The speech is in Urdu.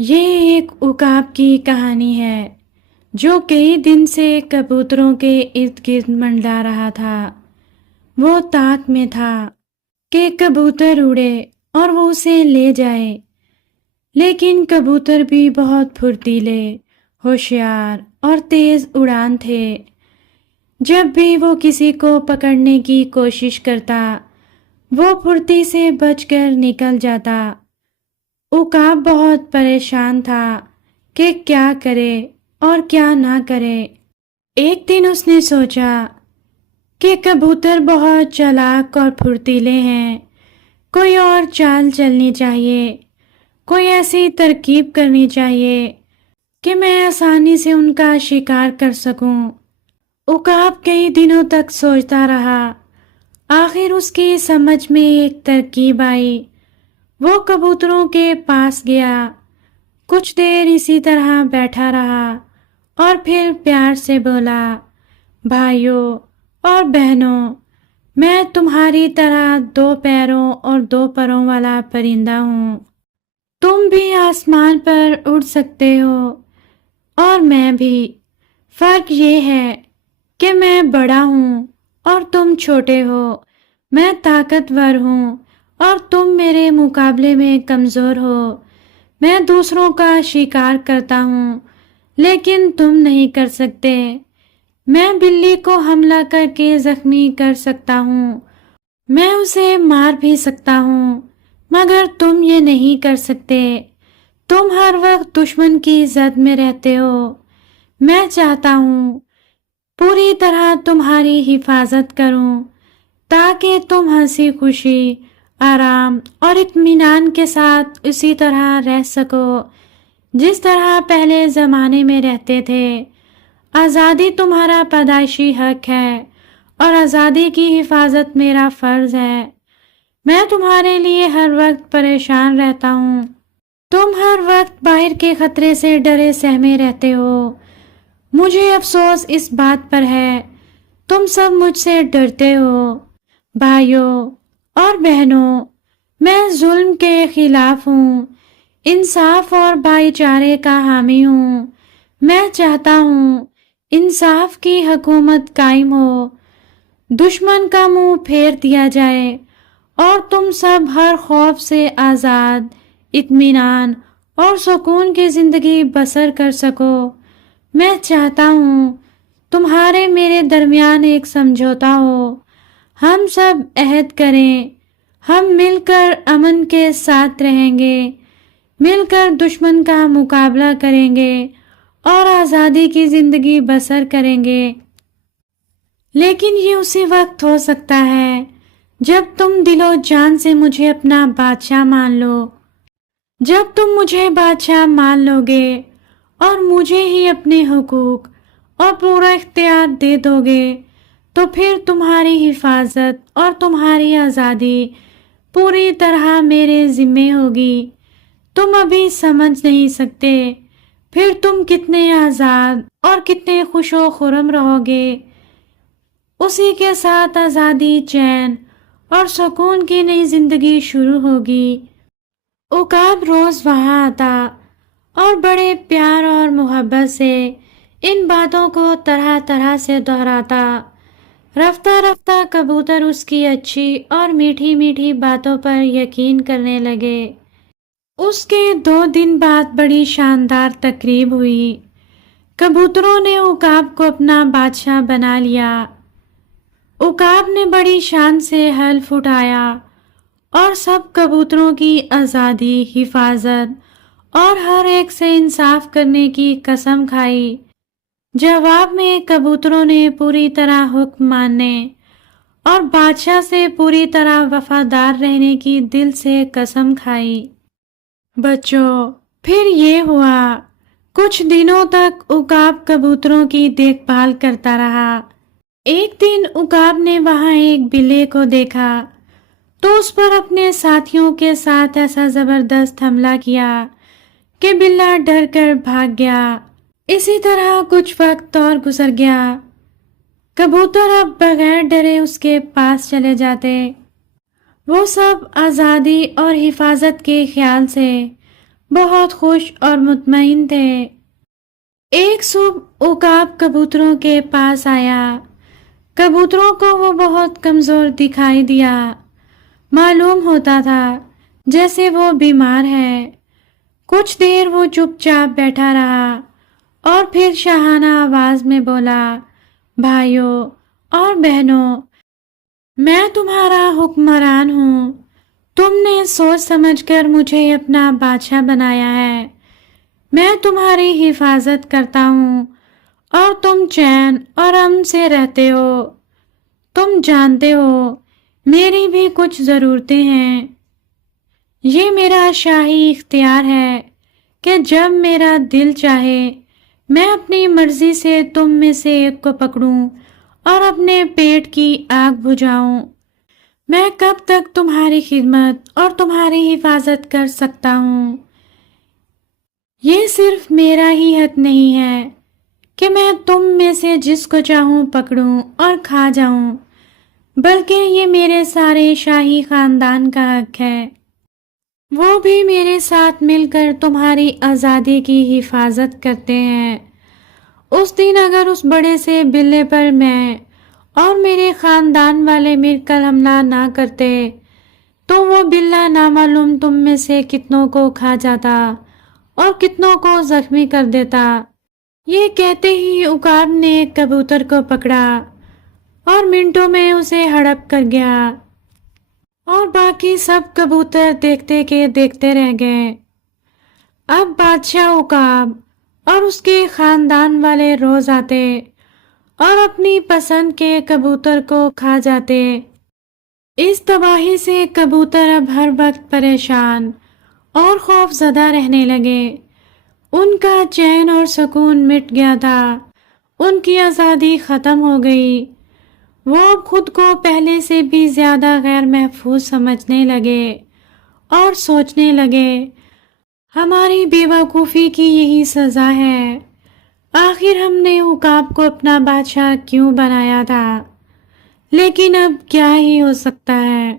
یہ ایک عقاب کی کہانی ہے جو کئی دن سے کبوتروں کے ارد گرد منڈلا رہا تھا۔ وہ طاق میں تھا کہ کبوتر اڑے اور وہ اسے لے جائے، لیکن کبوتر بھی بہت پھرتیلے، ہوشیار اور تیز اڑان تھے۔ جب بھی وہ کسی کو پکڑنے کی کوشش کرتا، وہ پھرتی سے بچ کر نکل جاتا۔ عقاب بہت پریشان تھا کہ کیا کرے اور کیا نہ کرے۔ ایک دن اس نے سوچا کہ کبوتر بہت چالاک اور پھرتیلے ہیں، کوئی اور چال چلنی چاہیے، کوئی ایسی ترکیب کرنی چاہیے کہ میں آسانی سے ان کا شکار کر سکوں۔ عقاب کئی دنوں تک سوچتا رہا۔ آخر اس کی سمجھ میں ایک ترکیب آئی۔ وہ کبوتروں کے پاس گیا، کچھ دیر اسی طرح بیٹھا رہا اور پھر پیار سے بولا، بھائیوں اور بہنوں، میں تمہاری طرح 2 پیروں اور 2 پروں والا پرندہ ہوں۔ تم بھی آسمان پر اڑ سکتے ہو اور میں بھی۔ فرق یہ ہے کہ میں بڑا ہوں اور تم چھوٹے ہو، میں طاقتور ہوں اور تم میرے مقابلے میں کمزور ہو۔ میں دوسروں کا شکار کرتا ہوں لیکن تم نہیں کر سکتے۔ میں بلی کو حملہ کر کے زخمی کر سکتا ہوں، میں اسے مار بھی سکتا ہوں، مگر تم یہ نہیں کر سکتے۔ تم ہر وقت دشمن کی زد میں رہتے ہو۔ میں چاہتا ہوں پوری طرح تمہاری حفاظت کروں تاکہ تم ہنسی خوشی، آرام اور اطمینان کے ساتھ اسی طرح رہ سکو جس طرح پہلے زمانے میں رہتے تھے۔ آزادی تمہارا پیدائشی حق ہے اور آزادی کی حفاظت میرا فرض ہے۔ میں تمہارے لیے ہر وقت پریشان رہتا ہوں۔ تم ہر وقت باہر کے خطرے سے ڈرے سہمے رہتے ہو۔ مجھے افسوس اس بات پر ہے، تم سب مجھ سے ڈرتے ہو۔ بھائیوں اور بہنوں، میں ظلم کے خلاف ہوں، انصاف اور بھائی چارے کا حامی ہوں۔ میں چاہتا ہوں انصاف کی حکومت قائم ہو، دشمن کا منہ پھیر دیا جائے اور تم سب ہر خوف سے آزاد، اطمینان اور سکون کی زندگی بسر کر سکو۔ میں چاہتا ہوں تمہارے میرے درمیان ایک سمجھوتا ہو، ہم سب عہد کریں، ہم مل کر امن کے ساتھ رہیں گے، مل کر دشمن کا مقابلہ کریں گے اور آزادی کی زندگی بسر کریں گے۔ لیکن یہ اسی وقت ہو سکتا ہے جب تم دل و جان سے مجھے اپنا بادشاہ مان لو۔ جب تم مجھے بادشاہ مان لو گے اور مجھے ہی اپنے حقوق اور پورا اختیار دے دو گے تو پھر تمہاری حفاظت اور تمہاری آزادی پوری طرح میرے ذمے ہوگی۔ تم ابھی سمجھ نہیں سکتے پھر تم کتنے آزاد اور کتنے خوش و خرم رہو گے۔ اسی کے ساتھ آزادی، چین اور سکون کی نئی زندگی شروع ہوگی۔ عقاب روز وہاں آتا اور بڑے پیار اور محبت سے ان باتوں کو طرح طرح سے دہراتا۔ رفتہ رفتہ کبوتر اس کی اچھی اور میٹھی میٹھی باتوں پر یقین کرنے لگے۔ اس کے 2 دن بعد بڑی شاندار تقریب ہوئی۔ کبوتروں نے عقاب کو اپنا بادشاہ بنا لیا۔ عقاب نے بڑی شان سے حلف اٹھایا اور سب کبوتروں کی آزادی، حفاظت اور ہر ایک سے انصاف کرنے کی قسم کھائی۔ جواب میں کبوتروں نے پوری طرح حکم ماننے اور بادشاہ سے پوری طرح وفادار رہنے کی دل سے قسم کھائی۔ بچوں، پھر یہ ہوا، کچھ دنوں تک عقاب کبوتروں کی دیکھ بھال کرتا رہا۔ ایک دن عقاب نے وہاں ایک بلے کو دیکھا تو اس پر اپنے ساتھیوں کے ساتھ ایسا زبردست حملہ کیا کہ بلہ ڈر کر بھاگ گیا۔ اسی طرح کچھ وقت اور گزر گیا۔ کبوتر اب بغیر ڈرے اس کے پاس چلے جاتے۔ وہ سب آزادی اور حفاظت کے خیال سے بہت خوش اور مطمئن تھے۔ ایک صبح عقاب کبوتروں کے پاس آیا۔ کبوتروں کو وہ بہت کمزور دکھائی دیا۔ معلوم ہوتا تھا جیسے وہ بیمار ہے۔ کچھ دیر وہ چپ چاپ بیٹھا رہا اور پھر شاہانہ آواز میں بولا، بھائیوں اور بہنوں، میں تمہارا حکمران ہوں۔ تم نے سوچ سمجھ کر مجھے اپنا بادشاہ بنایا ہے۔ میں تمہاری حفاظت کرتا ہوں اور تم چین اور امن سے رہتے ہو۔ تم جانتے ہو میری بھی کچھ ضرورتیں ہیں۔ یہ میرا شاہی اختیار ہے کہ جب میرا دل چاہے میں اپنی مرضی سے تم میں سے ایک کو پکڑوں اور اپنے پیٹ کی آگ بجھاؤں۔ میں کب تک تمہاری خدمت اور تمہاری حفاظت کر سکتا ہوں؟ یہ صرف میرا ہی حق نہیں ہے کہ میں تم میں سے جس کو چاہوں پکڑوں اور کھا جاؤں، بلکہ یہ میرے سارے شاہی خاندان کا حق ہے۔ وہ بھی میرے ساتھ مل کر تمہاری آزادی کی حفاظت کرتے ہیں۔ اس دن اگر اس بڑے سے بلے پر میں اور میرے خاندان والے مل کر حملہ نہ کرتے تو وہ بلّا نامعلوم تم میں سے کتنوں کو کھا جاتا اور کتنوں کو زخمی کر دیتا۔ یہ کہتے ہی عقاب نے ایک کبوتر کو پکڑا اور منٹوں میں اسے ہڑپ کر گیا، اور باقی سب کبوتر دیکھتے کے دیکھتے رہ گئے۔ اب بادشاہ عقاب اور اس کے خاندان والے روز آتے اور اپنی پسند کے کبوتر کو کھا جاتے۔ اس تباہی سے کبوتر اب ہر وقت پریشان اور خوف زدہ رہنے لگے۔ ان کا چین اور سکون مٹ گیا تھا، ان کی آزادی ختم ہو گئی۔ وہ اب خود کو پہلے سے بھی زیادہ غیر محفوظ سمجھنے لگے اور سوچنے لگے، ہماری بے وقوفی کی یہی سزا ہے۔ آخر ہم نے عقاب کو اپنا بادشاہ کیوں بنایا تھا؟ لیکن اب کیا ہی ہو سکتا ہے۔